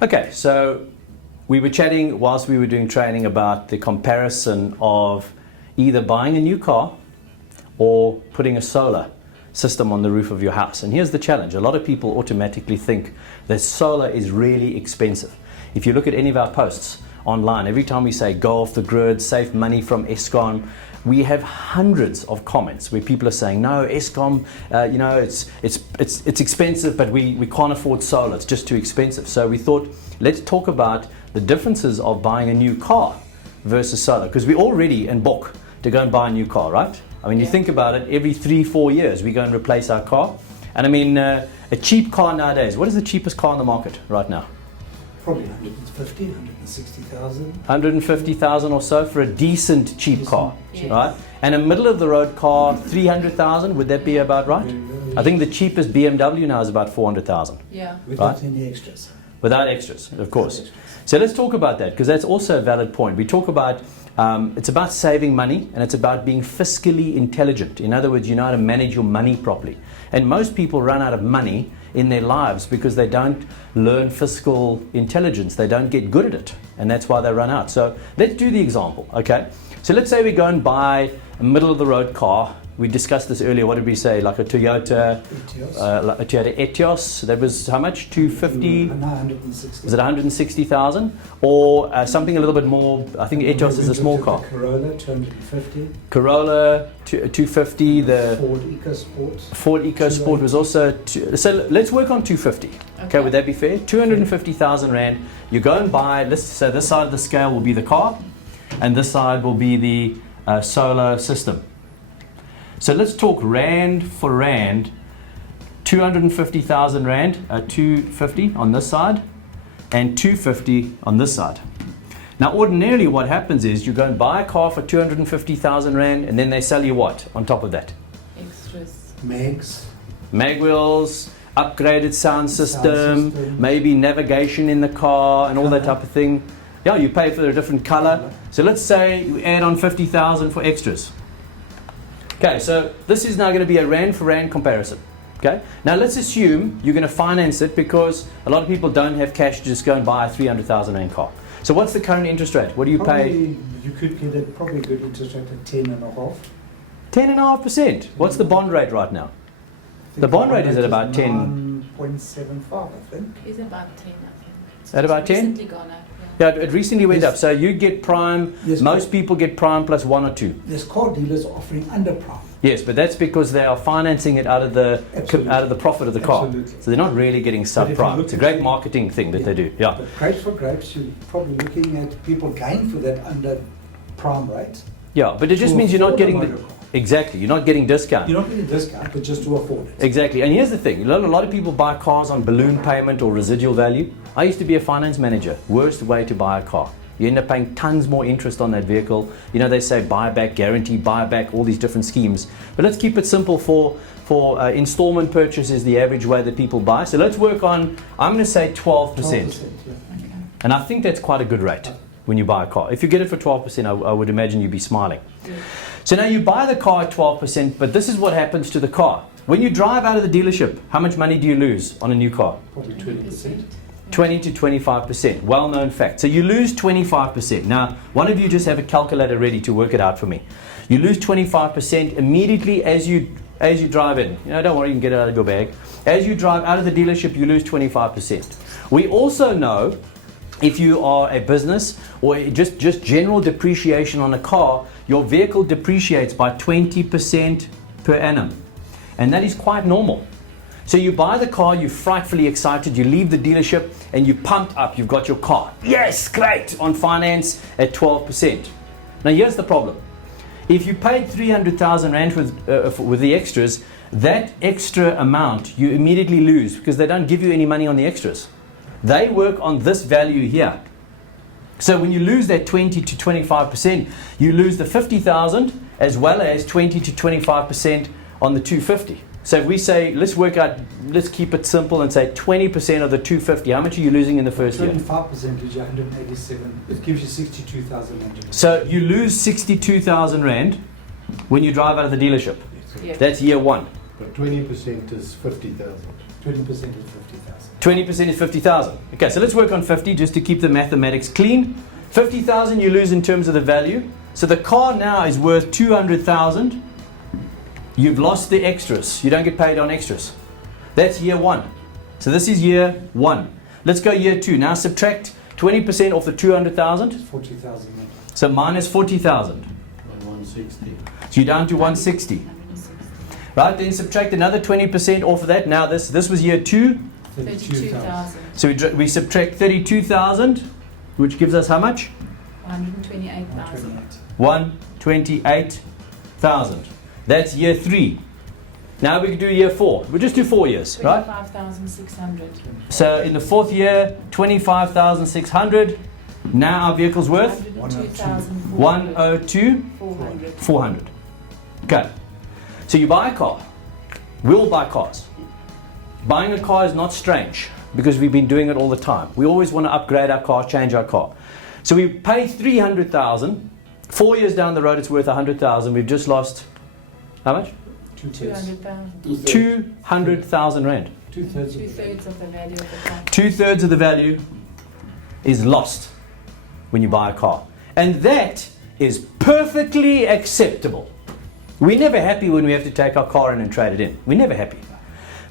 Okay, so we were chatting whilst we were doing training about the comparison of either buying a new car or putting a solar system on the roof of your house. And here's the challenge. A lot of people automatically think that solar is really expensive. If you look at any of our posts online, every time we say go off the grid, save money from Eskom, we have hundreds of comments where people are saying, no, Eskom, it's expensive, but we can't afford solar. It's just too expensive. So we thought, let's talk about the differences of buying a new car versus solar, because we're all ready and book to go and buy a new car, right? I mean, you think about it, every 3-4 years we go and replace our car. And I mean, a cheap car nowadays, what is the cheapest car on the market right now? Probably 150, 160,000. 150,000 or so for a decent cheap car, right? And a middle of the road car, 300,000, would that be about right? I think the cheapest BMW now is about 400,000. Yeah. Without any extras. Without extras, of course. So let's talk about that, because that's also a valid point. We talk about, it's about saving money, and it's about being fiscally intelligent. In other words, you know how to manage your money properly. And most people run out of money in their lives because they don't learn fiscal intelligence. They don't get good at it, and that's why they run out. So let's do the example, okay? So let's say we go and buy a middle of the road car. We discussed this earlier. What did we say? Like a Toyota Etios. That was how much? 250? 160. Was it 160,000? Or something a little bit more? I think Etios is a small car. Corolla 250. Corolla 250. The Ford EcoSport. Ford EcoSport was also. So let's work on 250. Okay, would that be fair? 250,000 rand. You go and buy. So this side of the scale will be the car, and this side will be the solar system. So let's talk rand for rand, 250,000 rand, 250 on this side, and 250 on this side. Now ordinarily what happens is you go and buy a car for 250,000 rand, and then they sell you what on top of that? Extras. Mag wheels, upgraded sound system, maybe navigation in the car and all that type of thing. Yeah, you pay for a different color. So let's say you add on 50,000 for extras. Okay, so this is now going to be a rand for rand comparison. Okay, now let's assume you're going to finance it, because a lot of people don't have cash to just go and buy a 300,000 rand car. So what's the current interest rate? What do you pay? You could get probably a good interest rate at 10.5. 10.5%. What's the bond rate right now? The bond rate is at about 10. 9.75, I think. It's about 10, I think. It's At about 10? recently gone up. Yeah, it recently went up. So you get prime. Yes, most people get prime plus 1 or 2. There's car dealers offering under prime. Yes, but that's because they are financing it out of the profit of the car. Absolutely. So they're not really getting subprime. It's a great marketing thing that they do. Yeah. But grapes for grapes, you're probably looking at people going for that under prime rate. Yeah, but it just means you're not getting exactly. You're not getting discount. You're not getting discount, but just to afford it. Exactly. And here's the thing: a lot of people buy cars on balloon payment or residual value. I used to be a finance manager. Worst way to buy a car. You end up paying tons more interest on that vehicle. You know, they say buyback, guaranteed buyback, all these different schemes. But let's keep it simple for installment purchase is the average way that people buy. So let's work on, I'm going to say 12%. 12%, yeah. Okay. And I think that's quite a good rate when you buy a car. If you get it for 12%, I would imagine you'd be smiling. Yeah. So now you buy the car at 12%, but this is what happens to the car. When you drive out of the dealership, how much money do you lose on a new car? Probably 20%. 20 to 25%, well-known fact. So you lose 25%. Now, one of you just have a calculator ready to work it out for me. You lose 25% immediately as you drive in. You know, don't worry, you can get it out of your bag. As you drive out of the dealership, you lose 25%. We also know if you are a business or just general depreciation on a car, your vehicle depreciates by 20% per annum. And that is quite normal. So you buy the car, you're frightfully excited, you leave the dealership and you're pumped up, you've got your car. Yes, great, on finance at 12%. Now here's the problem. If you paid 300,000 rand with the extras, that extra amount you immediately lose because they don't give you any money on the extras. They work on this value here. So when you lose that 20 to 25%, you lose the 50,000 as well as 20 to 25% on the 250. So if we say, let's keep it simple and say 20% of the 250, how much are you losing in the first year? 25% gives you 187. It gives you 62,000 rand. So you lose 62,000 rand when you drive out of the dealership. Yeah. That's year one. But 20% is 50,000. 20% is 50,000. 20% is 50,000. Okay, so let's work on 50 just to keep the mathematics clean. 50,000 you lose in terms of the value. So the car now is worth 200,000. You've lost the extras. You don't get paid on extras. That's year one. So this is year one. Let's go year two. Now subtract 20% off the 200,000. 40,000. So minus 40,000. 160. So you're down to 160. Right, then subtract another 20% off of that. Now this was year two. 32,000. So we subtract 32,000, which gives us how much? 128,000. 128,000. That's year three. Now we can do year four. We'll just do 4 years, right? 25,600. So in the fourth year, 25,600. Now our vehicle's worth 102,400. 400. Okay. So you buy a car. We all buy cars. Buying a car is not strange because we've been doing it all the time. We always want to upgrade our car, change our car. So we pay 300,000. 4 years down the road, it's worth 100,000. We've just lost how much? 200,000. 200,000 rand. Two-thirds of the Two-thirds of the value of the car. 2/3 of the value is lost when you buy a car. And that is perfectly acceptable. We're never happy when we have to take our car in and trade it in. We're never happy.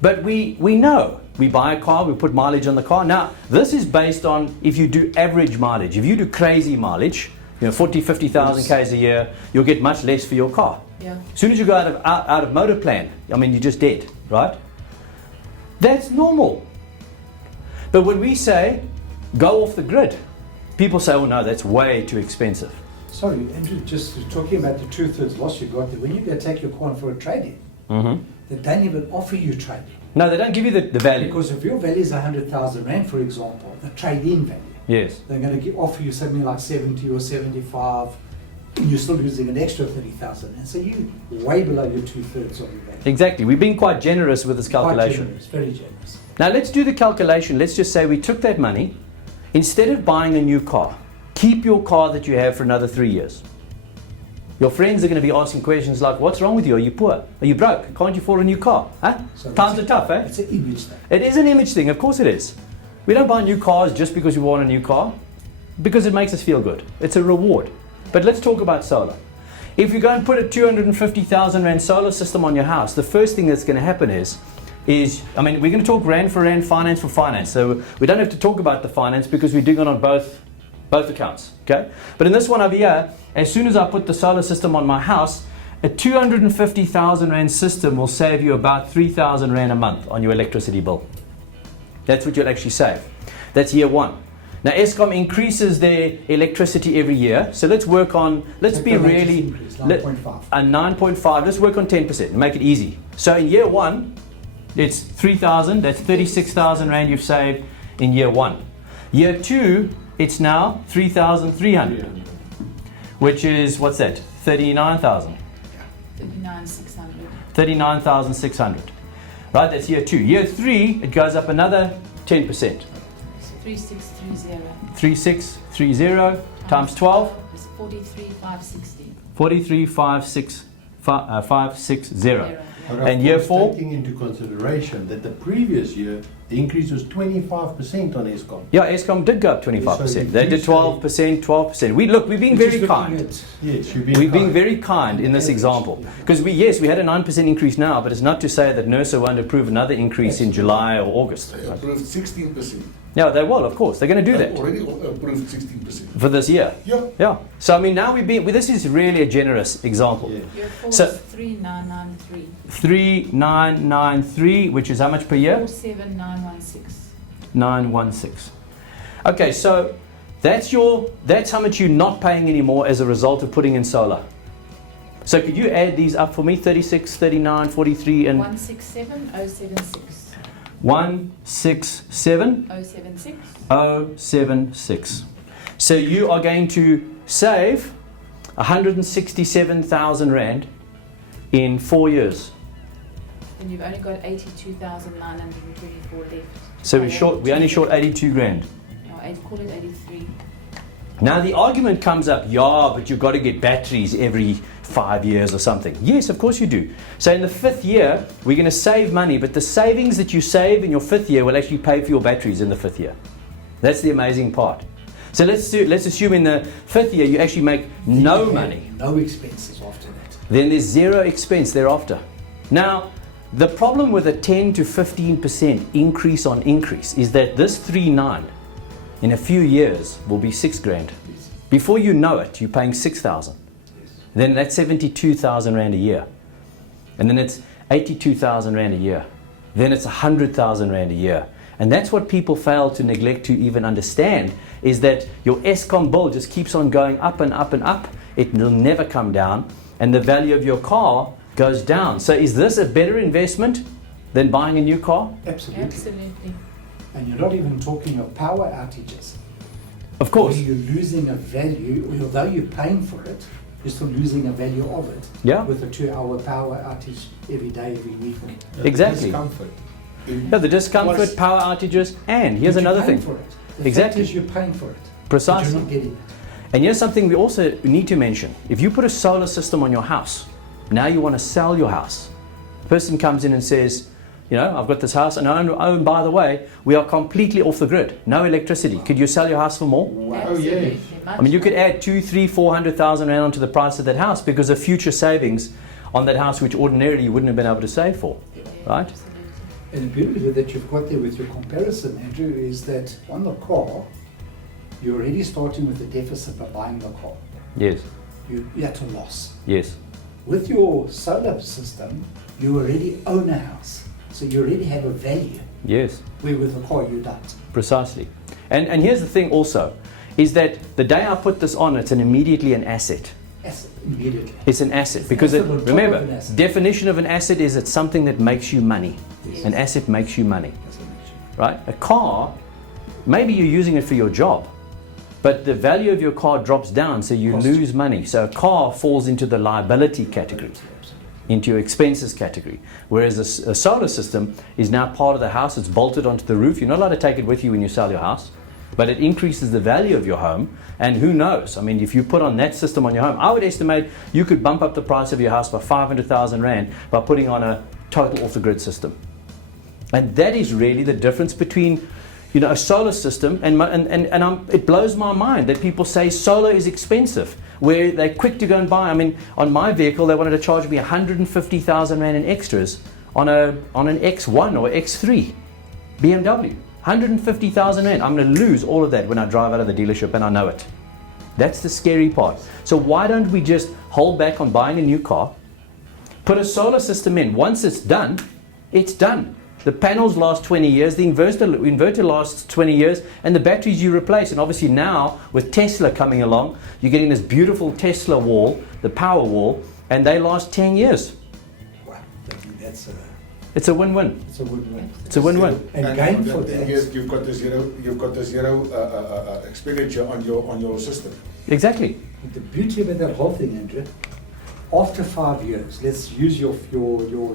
But we know. We buy a car, we put mileage on the car. Now, this is based on if you do average mileage. If you do crazy mileage, 40, 50,000 Ks a year, you'll get much less for your car. Yeah. As soon as you go out of motor plan, you're just dead, right? That's normal. But when we say, go off the grid, people say, oh no, that's way too expensive. Sorry, Andrew, just talking about the two-thirds loss you got there. When you go take your car for a trade-in, they don't even offer you trade-in. No, they don't give you the value. Because if your value is 100,000 Rand, for example, the trade-in value, Yes. they're going to offer you something like 70 or 75, and you're still losing an extra 30,000. And so you're way below your two-thirds of your value. Exactly. We've been quite generous with this calculation. Quite generous, very generous. Now let's do the calculation. Let's just say we took that money, instead of buying a new car, keep your car that you have for another 3 years. Your friends are going to be asking questions like, what's wrong with you? Are you poor? Are you broke? Can't you afford a new car? Huh? So Times are tough, eh? It's an image thing. It is an image thing, of course it is. We don't buy new cars just because we want a new car, because it makes us feel good. It's a reward. But let's talk about solar. If you go and put a 250,000 Rand solar system on your house, the first thing that's going to happen is we're going to talk Rand for Rand, finance for finance. So we don't have to talk about the finance because we're doing it on both accounts, okay? But in this one over here, as soon as I put the solar system on my house, a 250,000 Rand system will save you about 3,000 Rand a month on your electricity bill. That's what you'll actually save. That's year one. Now Eskom increases their electricity every year, so let's work on, let's be really, 9.5. 9.5, let's work on 10%, make it easy. So in year one, it's 3,000, that's 36,000 Rand you've saved in year one. Year two, it's now 3,300, which is, what's that, 39,000? 39,600. 39,600. Right, that's year two. Year three, it goes up another 10%. 3630. 3630 times 12, is 43,560. 43,560. But And of year course, four? taking into consideration that the previous year, the increase was 25% on Eskom. Yeah, Eskom did go up 25%. They did 12%, 12%. We've been very kind. Yes, you've We've been kind. very kind in this example. Because we had a 9% increase now, but it's not to say that NERSA won't approve another increase in July or August. They approved 16%. Yeah, they will, of course. They're going to do They that already approved 16%. for this year. Yeah. Yeah. So, now this is really a generous example. Yeah. Year four So- is 3993. 3993, which is how much per year? 47916. 916. Okay, so that's how much you're not paying anymore as a result of putting in solar. So could you add these up for me? 36, 39, 43 and 167076. 167 076. 076. So you are going to save 167,000 Rand in 4 years. And you've only got 82,924 left. So we only short 82 grand. No, call it 83. Now the argument comes up, yeah, but you've got to get batteries every 5 years or something. Yes, of course you do. So in the 5th year, we're going to save money, but the savings that you save in your 5th year will actually pay for your batteries in the 5th year. That's the amazing part. So let's assume in the 5th year you actually make no money. No expenses after that. Then there's zero expense thereafter. Now, the problem with a 10 to 15% increase on increase is that this 3.9 in a few years will be 6 grand. Before you know it, you're paying 6,000. Then that's 72,000 rand a year. And then it's 82,000 rand a year. Then it's 100,000 rand a year. And that's what people fail to neglect to even understand, is that your Eskom bill just keeps on going up and up and up. It will never come down. And the value of your car goes down. So is this a better investment than buying a new car? Absolutely. Absolutely. And you're not even talking of power outages. Of course. Where you're losing a value, although you're paying for it, you're still losing a value of it. Yeah. With a 2-hour power outage every day, every week. Exactly. Discomfort. Yeah, the discomfort, Plus- power outages, and here's But you're another paying thing. For it. The Exactly. fact is you're paying for it. But Precisely. you're not getting it. And here's something we also need to mention. If you put a solar system on your house, now you want to sell your house. The person comes in and says, you know, I've got this house, and oh, and by the way, we are completely off the grid. No electricity. Could you sell your house for more? Oh, yes. I mean, you could add 2, 3, 400,000 rand onto the price of that house because of future savings on that house, which ordinarily you wouldn't have been able to save for, right? And the beauty that you've got there with your comparison, Andrew, is that on the car, you're already starting with a deficit by buying the car. Yes, You're at a loss. yes, With your solar system, you already own a house. So you already have a value, yes. where with a car you don't. Precisely. And here's the thing also, is that the day I put this on, it's immediately an asset. Asset, immediately. It's an asset It's because an asset on top remember, of an asset. definition of an asset is it's something that makes you money. Yes. An asset makes you money, As I mentioned. right? A car, maybe you're using it for your job, but the value of your car drops down, so you Cost. lose money. So a car falls into the liability category, into your expenses category. Whereas a solar system is now part of the house, it's bolted onto the roof. You're not allowed to take it with you when you sell your house, but it increases the value of your home. And who knows? I mean, if you put on that system on your home, I would estimate you could bump up the price of your house by 500,000 rand by putting on a total off-the-grid system. And that is really the difference between, you know, a solar system it blows my mind that people say solar is expensive, where they're quick to go and buy. I mean, on my vehicle, they wanted to charge me 150,000 rand in extras on an X1 or X3 BMW. 150,000 rand. I'm going to lose all of that when I drive out of the dealership, and I know it. That's the scary part. So why don't we just hold back on buying a new car, put a solar system in. Once it's done, it's done. The panels last 20 years, the inverter lasts 20 years, and the batteries you replace. And obviously now, with Tesla coming along, you're getting this beautiful Tesla wall, the power wall, and they last 10 years. Wow, I think that's a, It's a win-win. it's a win-win. It's a win-win. And gain for thing that. is, you've got the zero expenditure on your system. Exactly. The beauty about that whole thing, Andrew, after 5 years, let's use your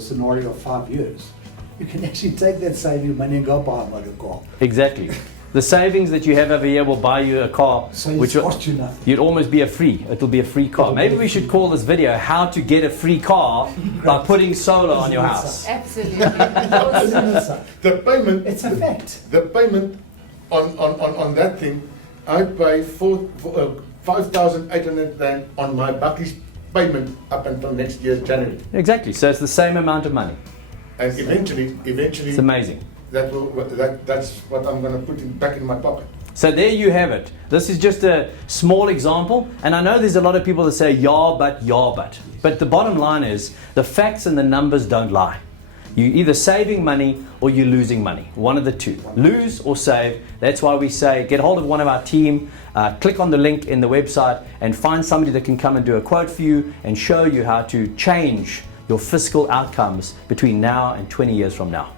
scenario of 5 years, you can actually take that saving money and go buy another car. Exactly. The savings that you have over here will buy you a car, So it's which cost you nothing. you'd almost be it'll be a free car. It'll be Maybe a we should free call this video how to get a free car by putting solar on your house. Absolutely. The payment. It's a fact. The payment on that thing, I pay 5,800 rand on my Buckley's payment up until next year January, Exactly. So it's the same amount of money. and eventually It's amazing. that's what I'm going to put back in my pocket. So there you have it. This is just a small example, and I know there's a lot of people that say yeah but. But the bottom line is the facts and the numbers don't lie. You're either saving money or you're losing money. One of the two. Lose or save. That's why we say get hold of one of our team, click on the link in the website and find somebody that can come and do a quote for you and show you how to change your fiscal outcomes between now and 20 years from now.